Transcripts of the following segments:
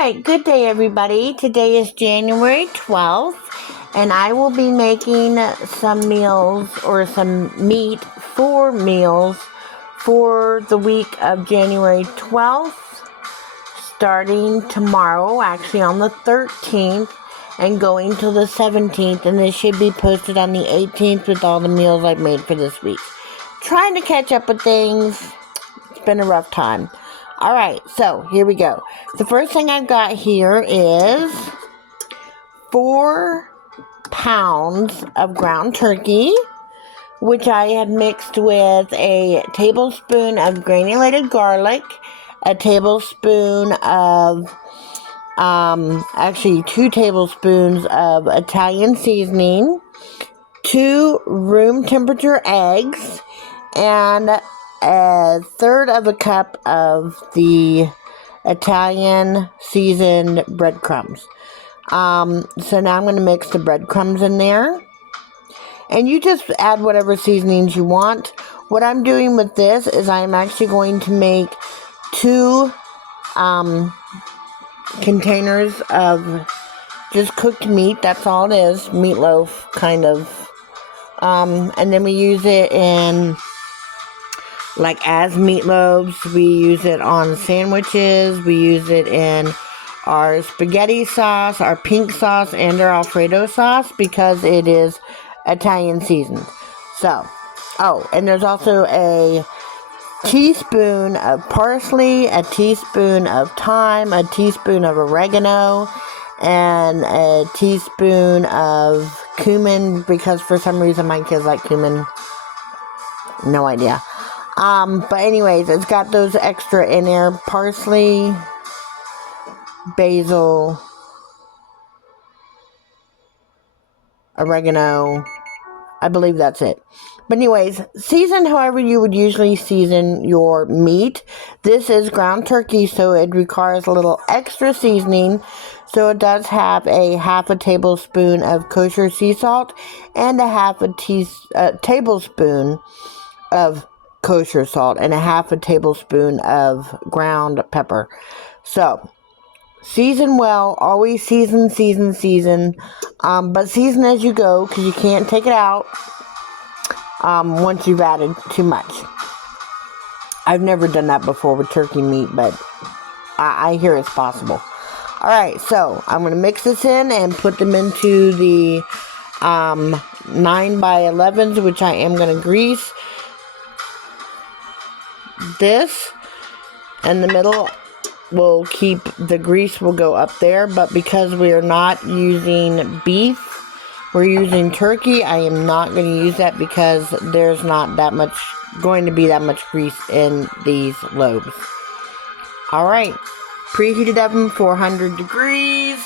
Alright, good day everybody. Today is January 12th, and I will be making some meals or some meat for meals for the week of January 12th, starting tomorrow, actually on the 13th, and going till the 17th, and this should be posted on the 18th with all the meals I've made for this week. Trying to catch up with things. It's been a rough time. Alright, so here we go. The first thing I've got here is 4 pounds of ground turkey, which I have mixed with a tablespoon of granulated garlic, a tablespoon of, actually 2 tablespoons of Italian seasoning, 2 room temperature eggs, and a third of a cup of the Italian seasoned breadcrumbs. So now I'm going to mix the breadcrumbs in there. And you just add whatever seasonings you want. What I'm doing with this is I'm actually going to make 2 containers of just cooked meat. That's all it is. Meatloaf, kind of. And then we use it in, like, as meatloaves. We use it on sandwiches. We use it in our spaghetti sauce, our pink sauce, and our Alfredo sauce because it is Italian seasoned. So, oh, and there's also a teaspoon of parsley, a teaspoon of thyme, a teaspoon of oregano, and a teaspoon of cumin because for some reason my kids like cumin. No idea. But anyways, it's got those extra in there. Parsley, basil, oregano. I believe that's it. But anyways, season however you would usually season your meat. This is ground turkey, so it requires a little extra seasoning. So it does have a half a tablespoon of kosher sea salt and a half a tablespoon of kosher salt and a half a tablespoon of ground pepper. So season well, always season, but season as you go because you can't take it out once you've added too much. I've never done that before with turkey meat, but I hear it's possible. Alright, so I'm going to mix this in and put them into the 9 by 11s, which I am going to grease. This in the middle will keep, the grease will go up there, but because we are not using beef, we're using turkey, I am not going to use that because there's not that much, going to be that much grease in these loaves. Alright, preheated oven 400 degrees.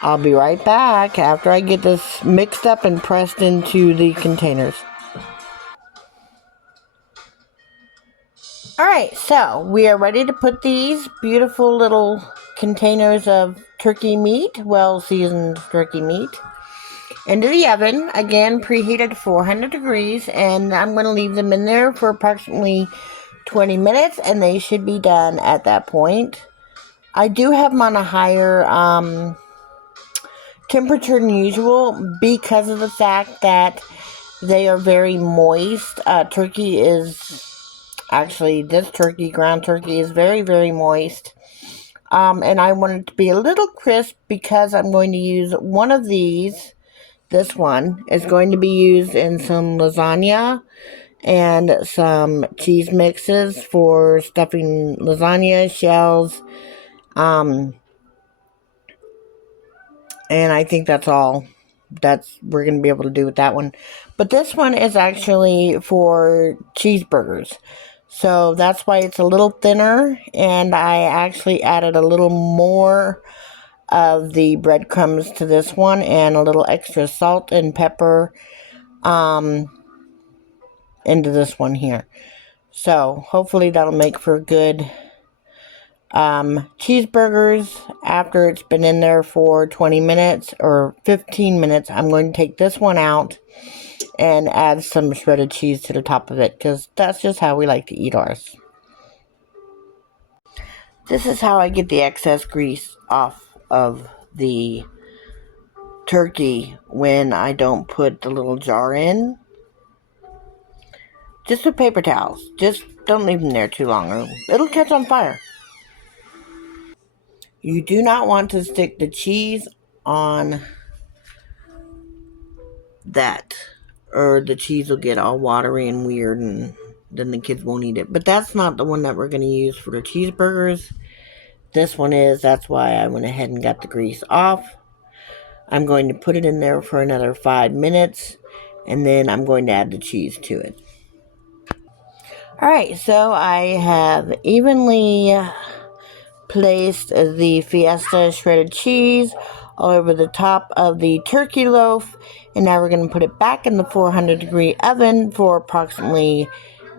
I'll be right back after I get this mixed up and pressed into the containers. Alright, so we are ready to put these beautiful little containers of turkey meat, well-seasoned turkey meat, into the oven. Again, preheated 400 degrees, and I'm going to leave them in there for approximately 20 minutes, and they should be done at that point. I do have them on a higher temperature than usual because of the fact that they are very moist. Turkey is... Actually, this turkey, ground turkey, is very, very moist. And I want it to be a little crisp because I'm going to use one of these. This one is going to be used in some lasagna and some cheese mixes for stuffing lasagna shells. And I think that's all we're going to be able to do with that one. But this one is actually for cheeseburgers. So that's why it's a little thinner, and I actually added a little more of the breadcrumbs to this one and a little extra salt and pepper into this one here. So hopefully that'll make for good cheeseburgers. After it's been in there for 20 minutes or 15 minutes, I'm going to take this one out and add some shredded cheese to the top of it because that's just how we like to eat ours. This is how I get the excess grease off of the turkey when I don't put the little jar in. Just with paper towels. Just don't leave them there too long or it'll catch on fire. You do not want to stick the cheese on that, or the cheese will get all watery and weird and then the kids won't eat it. But that's not the one that we're going to use for the cheeseburgers. This one is. That's why I went ahead and got the grease off. I'm going to put it in there for another 5 minutes, and then I'm going to add the cheese to it. Alright, so I have evenly placed the Fiesta shredded cheese all over the top of the turkey loaf, and now we're going to put it back in the 400-degree oven for approximately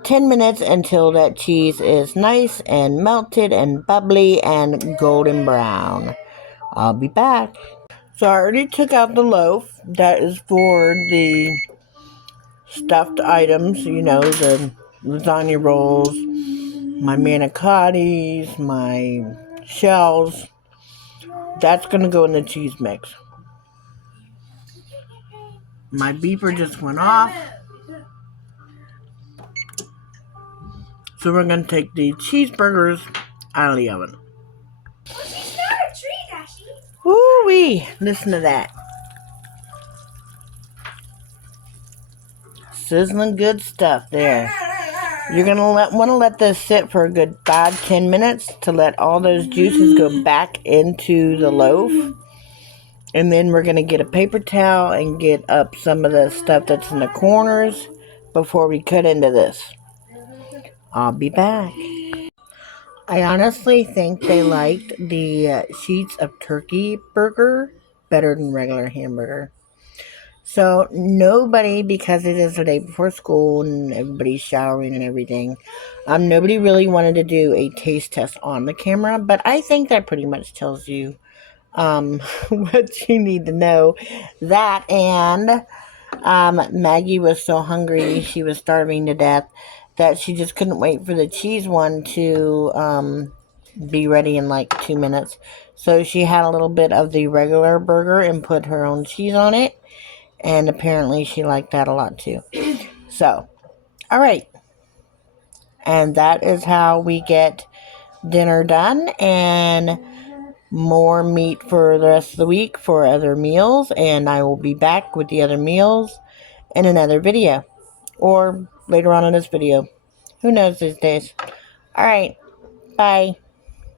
10 minutes until that cheese is nice and melted and bubbly and golden brown. I'll be back. So I already took out the loaf. That is for the stuffed items, the lasagna rolls, my manicottis, my shells. That's going to go in the cheese mix. My beeper just went off. So we're going to take the cheeseburgers out of the oven. Woo-wee! Listen to that. Sizzling good stuff there. You're going to want to let this sit for a good 5-10 minutes to let all those juices go back into the loaf. And then we're going to get a paper towel and get up some of the stuff that's in the corners before we cut into this. I'll be back. I honestly think they liked the sheets of turkey burger better than regular hamburger. So nobody, because it is the day before school and everybody's showering and everything, nobody really wanted to do a taste test on the camera. But I think that pretty much tells you what you need to know. That and Maggie was so hungry, she was starving to death, that she just couldn't wait for the cheese one to be ready in like 2 minutes. So she had a little bit of the regular burger and put her own cheese on it. And apparently she liked that a lot too. So, alright. And that is how we get dinner done. And more meat for the rest of the week for other meals. And I will be back with the other meals in another video. Or later on in this video. Who knows these days. Alright. Bye.